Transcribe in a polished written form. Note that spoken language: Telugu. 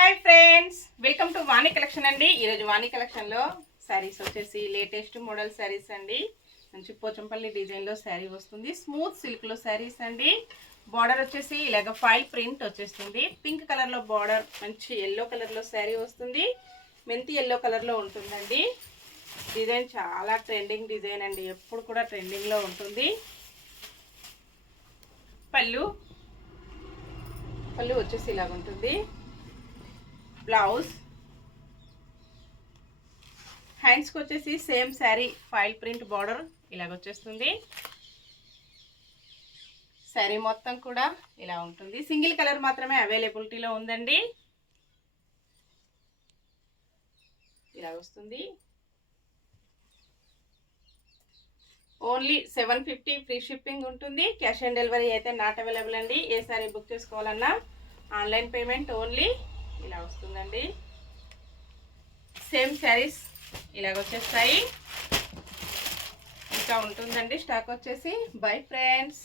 Hi friends, welcome to Vani collection అండి. ఈరోజు వాణి కలెక్షన్లో శారీస్ వచ్చేసి లేటెస్ట్ మోడల్ శారీస్ అండి. మంచి పోచంపల్లి డిజైన్లో శారీ వస్తుంది. స్మూత్ సిల్క్లో శారీస్ అండి. బార్డర్ వచ్చేసి ఇలాగ ఫైల్ ప్రింట్ వచ్చేస్తుంది. పింక్ కలర్లో బార్డర్, మంచి ఎల్లో కలర్లో శారీ వస్తుంది. మెంతి ఎల్లో కలర్లో ఉంటుందండి. డిజైన్ చాలా ట్రెండింగ్ డిజైన్ అండి, ఎప్పుడు కూడా ట్రెండింగ్లో ఉంటుంది. పళ్ళు వచ్చేసి ఇలాగ ఉంటుంది. బ్లౌజ్, హ్యాండ్స్కి వచ్చేసి same sari file print border ఇలాగ వచ్చేస్తుంది. శారీ మొత్తం కూడా ఇలా ఉంటుంది. సింగిల్ కలర్ మాత్రమే అవైలబిలిటీలో ఉందండి. ఇలా వస్తుంది. ఓన్లీ 750 ఫ్రీ షిప్పింగ్ ఉంటుంది. క్యాష్ ఆన్ డెలివరీ అయితే నాట్ అవైలబుల్ అండి. ఏ శారీ బుక్ చేసుకోవాలన్నా ఆన్లైన్ పేమెంట్ ఓన్లీ. ఇలా వస్తుందండి. సేమ్ శారీస్ ఇలాగ వచ్చేస్తాయి. ఇంకా ఉంటుందండి స్టాక్ వచ్చేసి. Bye friends.